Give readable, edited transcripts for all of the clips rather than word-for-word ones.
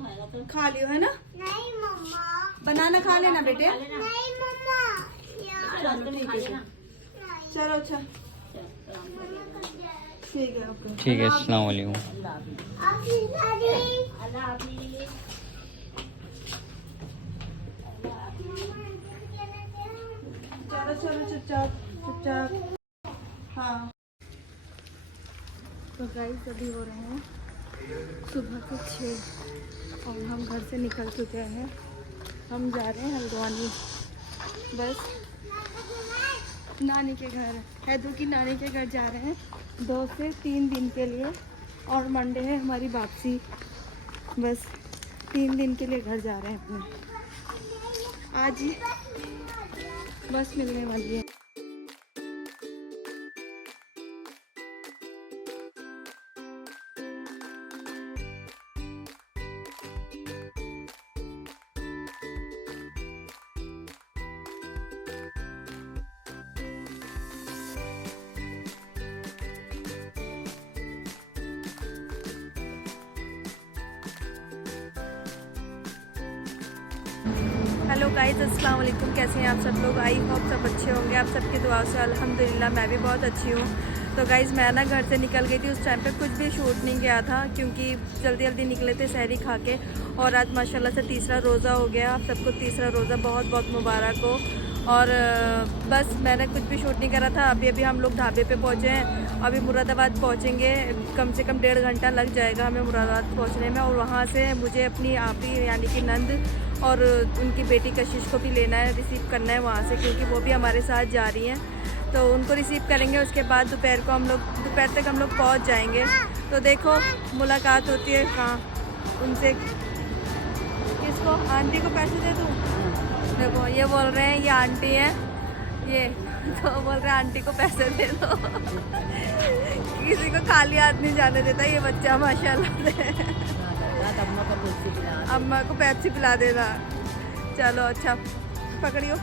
खा लियो है ना? नहीं मम्मा। बनाना खा लेना बेटे। नहीं मम्मा। चलो ठीक है, चलो अच्छा ठीक है, ओके ठीक है, अस्सलाम वालेकुम। चलो चलो चुपचाप चुपचाप। हाँ तो गाइस अभी हो रहे हैं सुबह के 6 और हम घर से निकल चुके हैं। हम जा रहे हैं हल्द्वानी, बस नानी के घर, हैदू की नानी के घर जा रहे हैं 2 से 3 दिन के लिए। और मंडे है हमारी वापसी, बस 3 दिन के लिए घर जा रहे हैं अपने। आज ही बस मिलने वाली है। हेलो गाइस, अस्सलाम वालेकुम। कैसे हैं आप सब लोग? आई होप सब अच्छे होंगे। आप सबकी दुआ से अल्हम्दुलिल्लाह मैं भी बहुत अच्छी हूँ। तो गाइस मैं ना घर से निकल गई थी, उस टाइम पे कुछ भी शूट नहीं किया था क्योंकि जल्दी जल्दी निकले थे सहरी खा के। और आज माशाल्लाह से तीसरा रोज़ा हो गया। आप सबको तीसरा रोज़ा बहुत बहुत मुबारक हो। और बस मैंने कुछ भी शूट नहीं करा था। अभी अभी हम लोग ढाबे पे पहुँचे हैं, अभी मुरादाबाद पहुँचेंगे। कम से कम 1.5 घंटा लग जाएगा हमें मुरादाबाद पहुँचने में। और वहाँ से मुझे अपनी आपी यानी कि नंद और उनकी बेटी कशिश को भी लेना है, रिसीव करना है वहाँ से, क्योंकि वो भी हमारे साथ जा रही हैं। तो उनको रिसीव करेंगे, उसके बाद दोपहर तक हम लोग पहुँच जाएंगे। तो देखो मुलाकात होती है कहाँ उनसे। किसको? आंटी को पैसे दे दूँ? देखो ये बोल रहे हैं, ये आंटी है ये, तो बोल रहे हैं आंटी को पैसे दे दो। किसी को खाली हाथ नहीं जाने देता ये बच्चा माशाल्लाह से। अम्मा को पेप्सी पिला देना। चलो अच्छा पकड़ियो।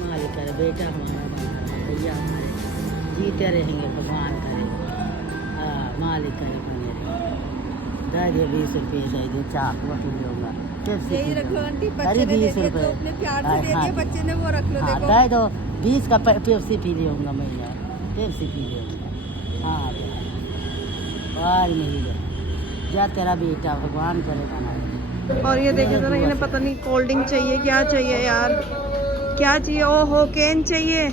मालिक करे बेटा हमारा, भैया हमारे जीते रहेंगे, भगवान करे। हाँ मालिक करे मेरे। 20 रुपये दे दे, चाक वो पी लूँगा। यही रख लो आंटी, बच्चे ने दे दिया तो अपने प्यार से दे दिया बच्चे ने, वो रख लो। देखो दे दो, 20 का पेप्सी पी लूँगा मैं, पेप्सी पी लूँगा। हाँ और नहीं जा, तेरा बेटा भगवान करेगा ना। और ये देखे जरा, इन्हें पता नहीं कोल्ड ड्रिंक चाहिए, क्या चाहिए यार, क्या चाहिए? ओहो केन चाहिए,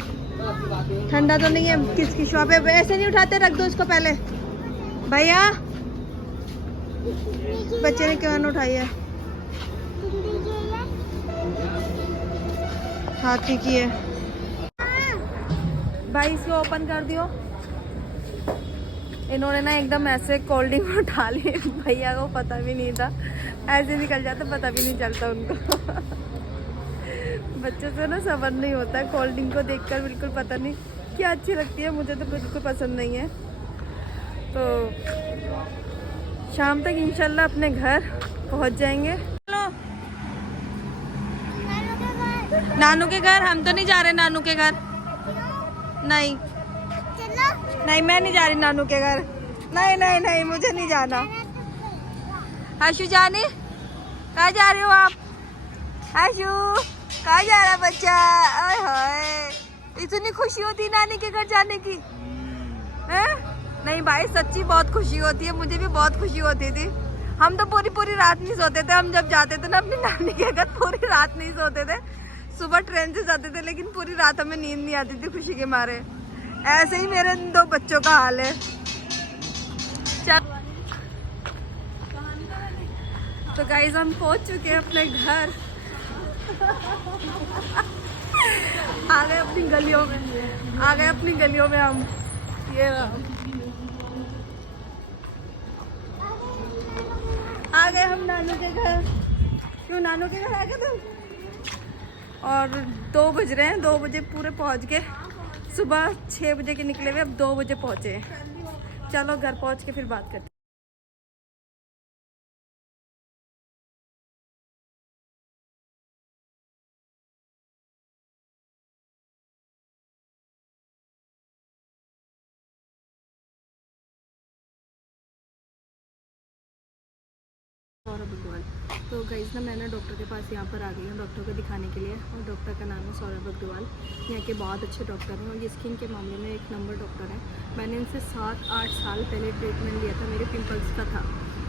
ठंडा तो नहीं है। किसकी शॉप है? ऐसे नहीं उठाते, रख दो इसको पहले। भैया बच्चे ने क्यों न उठाई है? हाथी की है भाई, इसको ओपन कर दियो। इन्होंने ना एकदम ऐसे कोल्ड ड्रिंक उठा ली, भैया को पता भी नहीं था, ऐसे निकल जाता, पता भी नहीं चलता उनको। बच्चों से ना सबर नहीं होता, कोल्ड ड्रिंक को देखकर बिल्कुल पता नहीं क्या अच्छी लगती है, मुझे तो बिल्कुल पसंद नहीं है। तो शाम तक इंशाल्लाह अपने घर पहुंच जाएंगे। चलो नानू के घर। हम तो नहीं जा रहे नानू के घर, नहीं नहीं मैं नहीं जा रही नानू के घर, नहीं नहीं नहीं मुझे नहीं जाना। आशु जानी, कहाँ जा रही हो आप? आशु कहाँ जा रहा बच्चा? ओए होए, इतनी खुशी होती नानी के घर जाने की है? नहीं भाई सच्ची बहुत खुशी होती है, मुझे भी बहुत खुशी होती थी। हम तो पूरी पूरी रात नहीं सोते थे, हम जब जाते थे ना अपनी नानी के घर, पूरी रात नहीं सोते थे। सुबह ट्रेन से जाते थे लेकिन पूरी रात हमें नींद नहीं आती थी खुशी के मारे। ऐसे ही मेरे 2 बच्चों का हाल है। चल तो गाइस हम पहुंच चुके हैं अपने घर। आ गए अपनी गलियों में, आ गए अपनी गलियों में हम। ये आ गए हम नानू के घर। क्यों नानू के घर आ गए तुम? और 2 बज रहे हैं, 2 बजे पूरे पहुंच गए। सुबह 6 बजे के निकले हुए, अब 2 बजे पहुंचे। चलो घर पहुंच के फिर बात करते हैं। सौरभ अग्रवाल। तो गाइस ना मैं ना डॉक्टर के पास यहाँ पर आ गई हूँ डॉक्टर को दिखाने के लिए, और डॉक्टर का नाम है सौरभ अग्रवाल। यहाँ के बहुत अच्छे डॉक्टर हैं और ये स्किन के मामले में एक नंबर डॉक्टर है। मैंने इनसे 7-8 साल पहले ट्रीटमेंट लिया था, मेरे पिंपल्स का था,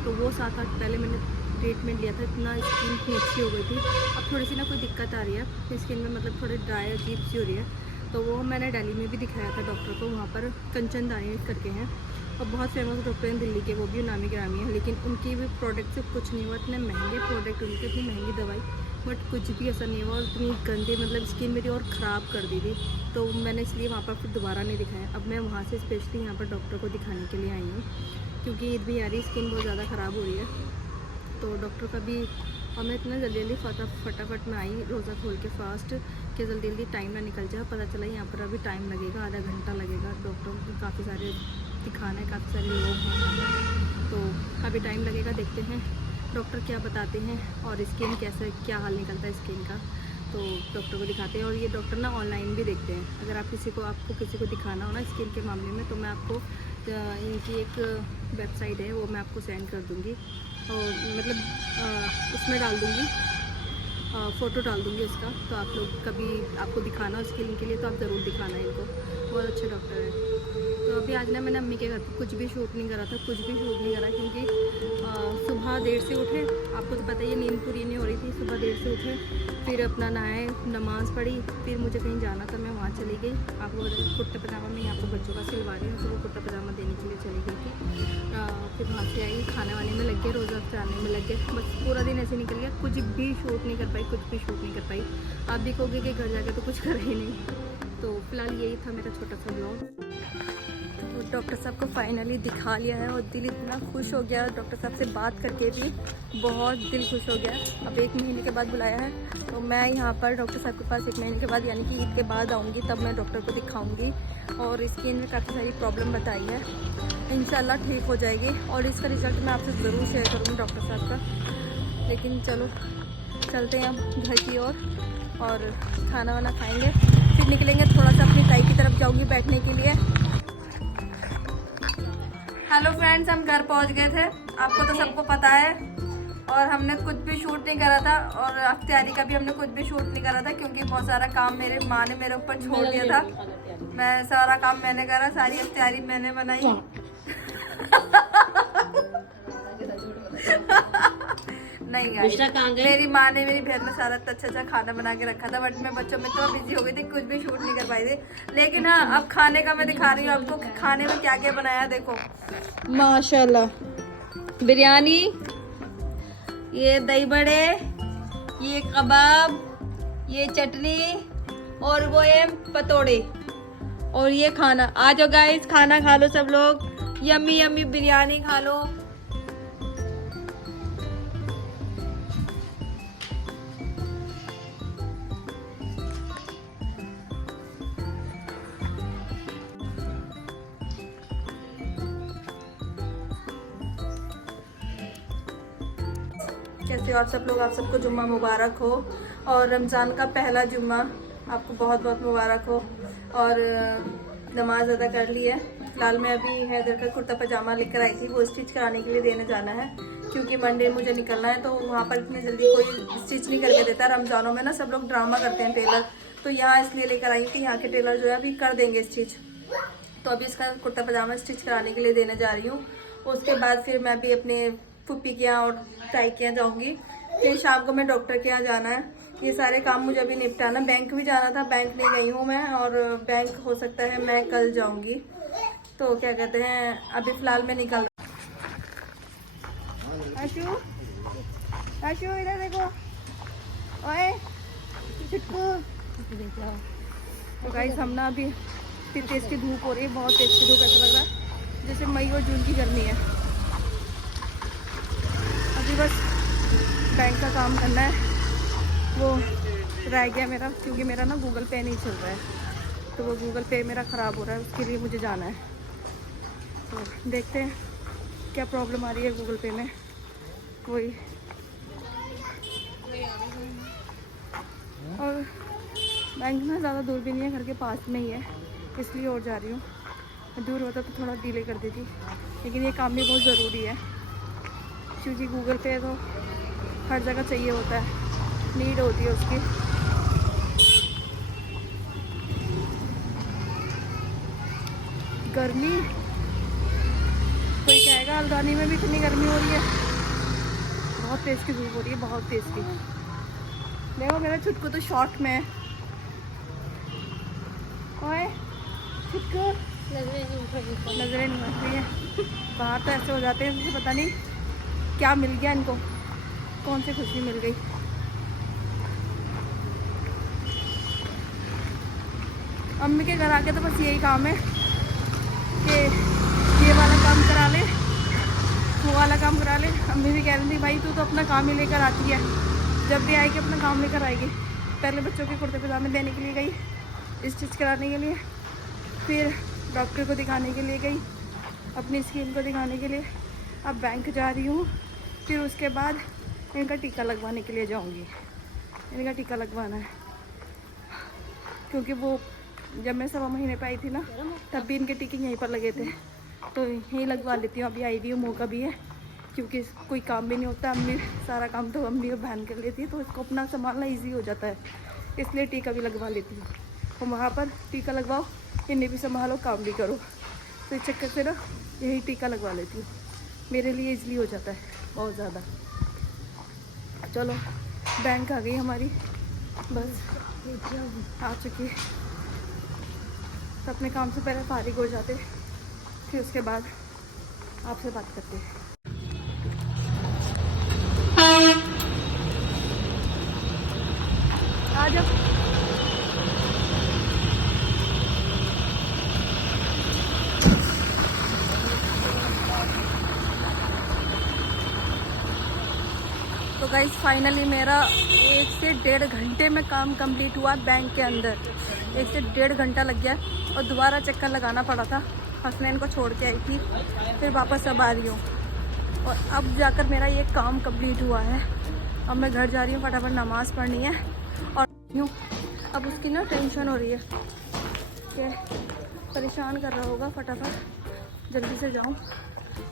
तो वो 7-8 पहले मैंने ट्रीटमेंट लिया था, इतना स्किन इतनी अच्छी हो गई थी। अब थोड़ी सी ना कोई दिक्कत आ रही है स्किन में, मतलब थोड़ी ड्राई अजीब सी हो रही है। तो वो मैंने दिल्ली में भी दिखाया था डॉक्टर को, वहाँ पर कंचन दानी करके हैं और बहुत फेमस डॉक्टर हैं दिल्ली के, वो भी नामी गिरामी है, लेकिन उनकी भी प्रोडक्ट से कुछ नहीं हुआ। इतने महंगे प्रोडक्ट उनके, इतनी महंगी दवाई, बट कुछ भी असर नहीं हुआ और इतनी गंदी मतलब स्किन मेरी और ख़राब कर दी थी। तो मैंने इसलिए वहाँ पर फिर दोबारा नहीं दिखाया। अब मैं वहाँ से स्पेशली यहाँ पर डॉक्टर को दिखाने के लिए आई हूँ, क्योंकि ईद भी आ रही, स्किन बहुत ज़्यादा ख़राब हो रही है। तो डॉक्टर का भी, और मैं इतना जल्दी फटाफट में आई रोज़ा खोल के फास्ट कि जल्दी टाइम ना निकल जाए। पता चला यहाँ पर अभी टाइम लगेगा, आधा घंटा लगेगा। डॉक्टर को काफ़ी सारे दिखाना है, काफ़ी सारे लोग हैं, तो अभी टाइम लगेगा। देखते हैं डॉक्टर क्या बताते हैं और स्किन कैसे, क्या हाल निकलता है स्किन का, तो डॉक्टर को दिखाते हैं। और ये डॉक्टर ना ऑनलाइन भी देखते हैं। अगर आप आपको किसी को दिखाना हो ना स्किन के मामले में, तो मैं आपको इनकी एक वेबसाइट है, वो मैं आपको सेंड कर दूँगी, और मतलब उसमें डाल दूँगी, फ़ोटो डाल दूँगी उसका। तो आप लोग कभी आपको दिखाना हो स्किन के लिए तो आप ज़रूर दिखाना इनको, बहुत अच्छे डॉक्टर हैं। तो अभी आज ना मैंने अम्मी के घर पर कुछ भी शूट नहीं करा था, कुछ भी शूट नहीं करा, क्योंकि सुबह देर से उठे, आपको तो पता ही है नींद पूरी नहीं हो रही थी। सुबह देर से उठे, फिर अपना नहाए, नमाज़ पढ़ी, फिर मुझे कहीं जाना था, मैं वहाँ चली गई। आपको कुर्ता पजामा मैं यहाँ पर बच्चों का सिलवा रही हूँ, तो वो कुर्ता पजामा देने के लिए चली गई थी। फिर वहाँ से आई, खाने वाने में लग गए, रोज़ा अफ्तारने में लग गए, बस पूरा दिन ऐसे निकल गया। कुछ भी शूट नहीं कर पाई, कुछ भी शूट नहीं कर पाई। आप भी कहोगे कि घर जाके तो कुछ कर ही नहीं। तो फिलहाल यही था मेरा छोटा सा ब्लॉग। तो डॉक्टर साहब को फाइनली दिखा लिया है और दिल इतना खुश हो गया। डॉक्टर साहब से बात करके भी बहुत दिल खुश हो गया। अब 1 महीने के बाद बुलाया है, तो मैं यहाँ पर डॉक्टर साहब के पास 1 महीने के बाद, यानी कि ईद के बाद आऊँगी, तब मैं डॉक्टर को दिखाऊँगी। और स्किन में काफ़ी सारी प्रॉब्लम बताई है, इंशाल्लाह ठीक हो जाएगी। और इसका रिज़ल्ट मैं आपसे ज़रूर शेयर करूँगी डॉक्टर साहब का। लेकिन चलो चलते हैं अब घर की ओर और खाना वाना खाएँगे, फिर निकलेंगे। थोड़ा सा अपनी ताई की तरफ जाऊँगी बैठने के लिए। हेलो फ्रेंड्स, हम घर पहुंच गए थे, आपको तो सबको पता है। और हमने कुछ भी शूट नहीं करा था, और अख्तियारी का भी हमने कुछ भी शूट नहीं करा था, क्योंकि बहुत सारा काम मेरे माँ ने मेरे ऊपर छोड़ दिया था। मैं सारा काम मैंने करा, सारी अख्तियारी मैंने बनाई। नहीं गाइस, मेरी माँ ने, मेरी बहन ने सारा अच्छा खाना बना के रखा था, बट मैं बच्चों में तो बिजी हो गई थी, कुछ भी शूट नहीं कर पाई थी। लेकिन हाँ, अब खाने का मैं दिखा रही हूँ आपको, खाने में क्या क्या बनाया। देखो माशाल्लाह, बिरयानी, ये दही बड़े, ये कबाब, ये चटनी, और वो ये पतोड़े, और ये खाना। आ जाओ गाइस, खाना खा लो सब लोग, यम्मी यम्मी बिरयानी खा लो। कैसे हो आप सब लोग? आप सबको जुम्मा मुबारक हो, और रमज़ान का पहला जुम्मा आपको बहुत बहुत मुबारक हो। और नमाज अदा कर ली है। फिलहाल मैं अभी हैदर का कुर्ता पजामा लेकर आई थी, वो स्टिच कराने के लिए देने जाना है, क्योंकि मंडे मुझे निकलना है। तो वहाँ पर इतनी जल्दी कोई स्टिच नहीं करके देता। रमज़ानों में ना सब लोग ड्रामा करते हैं टेलर, तो यहाँ इसलिए लेकर आई कि यहाँ के टेलर जो है अभी कर देंगे स्टिच। तो अभी इसका कुर्ता पजामा स्टिच कराने के लिए देने जा रही हूँ। उसके बाद फिर मैं भी अपने फूफी के यहाँ और ताई के यहाँ जाऊँगी। फिर शाम को मैं डॉक्टर के यहाँ जाना है। ये सारे काम मुझे अभी निपटाना। बैंक भी जाना था, बैंक नहीं गई हूँ मैं, और बैंक हो सकता है मैं कल जाऊँगी। तो क्या कहते हैं, अभी फ़िलहाल मैं निकल। आशु, आशु इधर देखो, ओए चिट्टू। तो गाइस, हम ना अभी इतनी तेज़ की धूप हो रही है, बहुत तेज़ की धूप, ऐसा लग रहा है जैसे मई और जून की गर्मी है। अभी बस बैंक का काम करना है, वो रह गया मेरा, क्योंकि मेरा ना गूगल पे नहीं चल रहा है, तो वो गूगल पे मेरा ख़राब हो रहा है, उसके लिए मुझे जाना है। तो देखते हैं क्या प्रॉब्लम आ रही है गूगल पे में, वही। और बैंक ना ज़्यादा दूर भी नहीं है, घर के पास में ही है, इसलिए और जा रही हूँ। दूर होता तो थोड़ा डिले कर देती, लेकिन ये काम भी बहुत ज़रूरी है। क्योंकि गूगल पे तो हर जगह चाहिए होता है, नीड होती है उसकी। गर्मी, कोई कहेगा हल्द्वानी में भी इतनी गर्मी हो रही है। बहुत तेज़ की धूप हो रही है, बहुत तेज़ की। देखो मेरा छुटकू तो शॉर्ट में है। ओए छुटकू, नजरें नहीं उठ रही है। बाहर तो ऐसे हो जाते हैं जैसे पता नहीं क्या मिल गया इनको, कौन सी खुशी मिल गई। अम्मी के घर आके तो बस यही काम है कि ये वाला काम करा ले, वो वाला काम करा ले। अम्मी भी कह रही थी भाई तू तो अपना काम ही लेकर आती है, जब भी आएगी अपना काम लेकर आएगी। पहले बच्चों के कुर्ते पजामे देने के लिए गई, स्टिच कराने के लिए, फिर डॉक्टर को दिखाने के लिए गई, अपनी स्किन को दिखाने के लिए। अब बैंक जा रही हूँ, फिर उसके बाद इनका टीका लगवाने के लिए जाऊँगी। इनका टीका लगवाना है क्योंकि वो जब मैं 1.25 महीने पे आई थी ना, तब भी इनके टीके यहीं पर लगे थे, तो यहीं लगवा लेती हूँ। अभी आई भी हूँ, मौका भी है क्योंकि कोई काम भी नहीं होता। अम्मी सारा काम तो अम्मी और बहन कर लेती है, तो इसको अपना संभालना ईजी हो जाता है, इसलिए टीका भी लगवा लेती हूँ। और वहाँ पर टीका लगवाओ, इन्हें भी संभालो, काम भी करो, तो इस चक्कर से ना यही टीका लगवा लेती हूँ। मेरे लिए ईजिली हो जाता है बहुत ज़्यादा। चलो बैंक आ गई हमारी, बस आ चुकी है। तो अपने काम से पहले फारिग हो जाते, फिर उसके बाद आपसे बात करते हैं। आ जाओ। तो गाइस फाइनली मेरा 1 से 1.5 घंटे में काम कंप्लीट हुआ बैंक के अंदर। 1 से 1.5 घंटा लग गया और दोबारा चक्कर लगाना पड़ा था। हसनैन को छोड़ के आई थी, फिर वापस अब आ रही हूँ और अब जाकर मेरा ये काम कंप्लीट हुआ है। अब मैं घर जा रही हूँ, फटाफट नमाज़ पढ़नी है और यूँ अब उसकी ना टेंशन हो रही है कि परेशान कर रहा होगा, फटाफट जल्दी से जाऊँ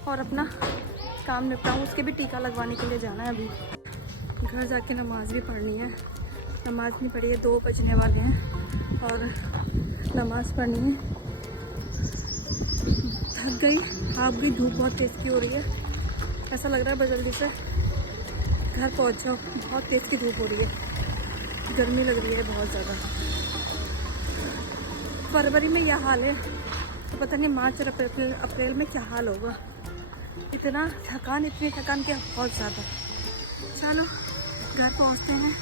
और अपना काम निपटाऊँ। उसके भी टीका लगवाने के लिए जाना है। अभी घर जाके नमाज़ भी पढ़नी है, नमाज़ नहीं पढ़ी है, 2 बजने वाले हैं और नमाज़ पढ़नी है। थक गई, आप भी, धूप बहुत तेज़ की हो रही है। ऐसा लग रहा है बस जल्दी से घर पहुंच जाओ, बहुत तेज़ की धूप हो रही है, गर्मी लग रही है बहुत ज़्यादा। फरवरी में यह हाल है तो पता नहीं मार्च और अप्रैल में क्या हाल होगा। इतनी थकान के बहुत ज़्यादा। चलो घर पहुंचते हैं,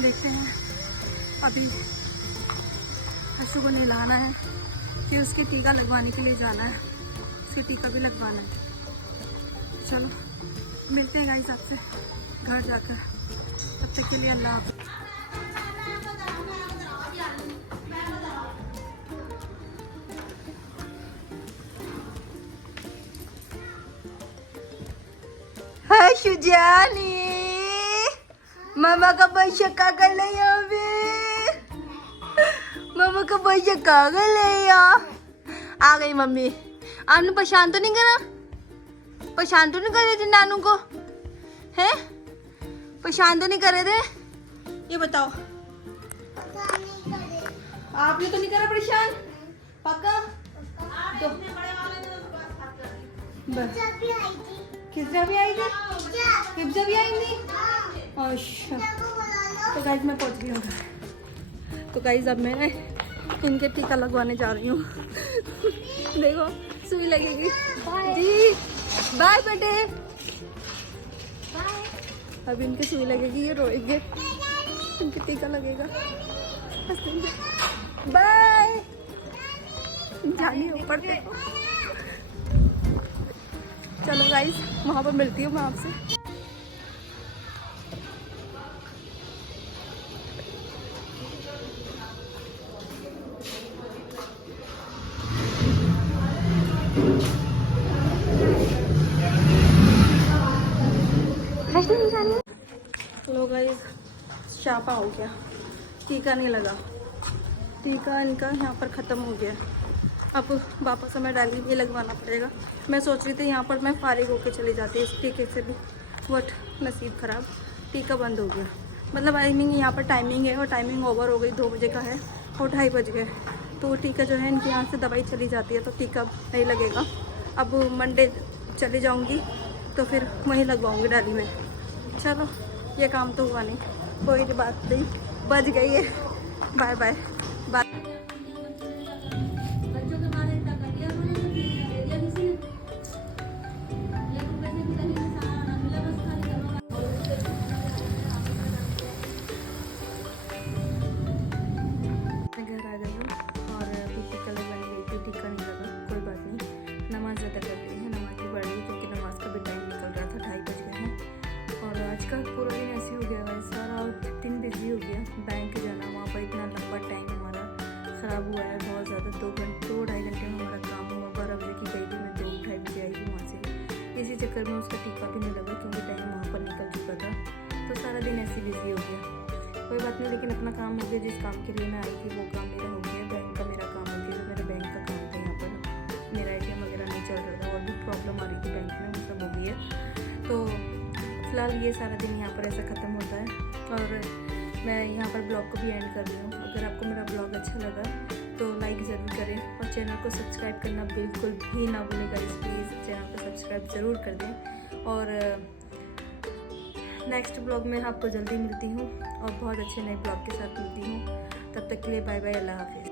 देखते हैं। अभी हर्षु को नहलाना है, फिर उसके टीका लगवाने के लिए जाना है, उसके टीका भी लगवाना है। चलो मिलते हैं गाइस आपसे घर जाकर, तब तक के लिए अल्लाह हाफ़िज़। शुजानी मामा का पैसा कागल ले अभी, मामा का पैसा कागल ले आ गई मम्मी। आपने परेशान तो नहीं करा? परेशान तो नहीं कर रहे थे नानू को? हैं? परेशान तो नहीं कर रहे थे? ये बताओ। आपने तो नहीं करा परेशान? पक्का? तो बस किसरा भी आई थी? हिब्जा भी आई थी? अच्छा तो गाइस मैं पहुंच गई हूँ घर। तो गाइस अब मैं इनके टीका लगवाने जा रही हूँ। देखो सुई लगेगी जी, बाय बेटे, अब इनकी सुई लगेगी, ये रोएंगे, इनके टीका लगेगा। बाय, जानी ऊपर देखो। चलो गाइस वहाँ पर मिलती हूँ मैं आपसे। लो गाइस शापा हो गया, टीका नहीं लगा, टीका इनका यहाँ पर ख़त्म हो गया। अब वापस हमें डाली भी लगवाना पड़ेगा। मैं सोच रही थी यहाँ पर मैं फारिग होके चली जाती इस टीके से भी, बट नसीब ख़राब, टीका बंद हो गया। मतलब आई मीन यहाँ पर टाइमिंग है और टाइमिंग ओवर हो गई, 2 बजे का है और 2:30 बज गए। तो टीका जो है इनके यहाँ से दवाई चली जाती है तो टीका नहीं लगेगा। अब मंडे चली जाऊँगी तो फिर वहीं लगवाऊँगी डाली में। चलो ये काम तो हुआ नहीं, कोई बात नहीं, बच गई है। Bye bye bye. घर आ गई हूँ और टीका कलर बन गई थी, टीका नहीं लगा, कोई बात नहीं। नमाज़ ज़्यादा कर ली है, नमाज़ भी पढ़ ली क्योंकि नमाज़ का भी टाइम निकल रहा था, 2:30 बज गए हैं। और आज का पूरा दिन ऐसे हो गया है, सारा दिन बिजी हो गया। बैंक जाना, वहाँ पर इतना लंबा टाइम हमारा ख़राब हुआ है, बहुत ज़्यादा। 2-2-2.5 घंटे में हमारा काम हुआ। 12 बजे की गई थी मैं, 2-2:30 बजे आई थी वहाँ से। इसी चक्कर में उसका टीका भी नहीं लगा क्योंकि टाइम वहाँ पर निकल चुका था। तो सारा दिन ऐसे बिजी हो गया, कोई बात नहीं। लेकिन अपना काम हो गया, जिस काम के लिए मैं आई थी वो काम मेरा हो गया। बैंक का मेरा काम हो गया, जो मेरा बैंक का काम था। यहाँ पर मेरा ATM वगैरह नहीं चल रहा था और भी प्रॉब्लम आ रही थी बैंक में, वो सब हो गई है। तो फिलहाल ये सारा दिन यहाँ पर ऐसा ख़त्म होता है और मैं यहाँ पर ब्लॉग को भी एंड कर रही हूँ। अगर आपको मेरा ब्लॉग अच्छा लगा तो लाइक ज़रूर करें और चैनल को सब्सक्राइब करना बिल्कुल भी ना भूलें गाइस। प्लीज़ चैनल को सब्सक्राइब ज़रूर कर दें और नेक्स्ट ब्लॉग में आपको जल्दी मिलती हूँ और बहुत अच्छे नए ब्लॉग के साथ मिलती हूँ। तब तक के लिए बाय बाय, अल्लाह हाफिज़।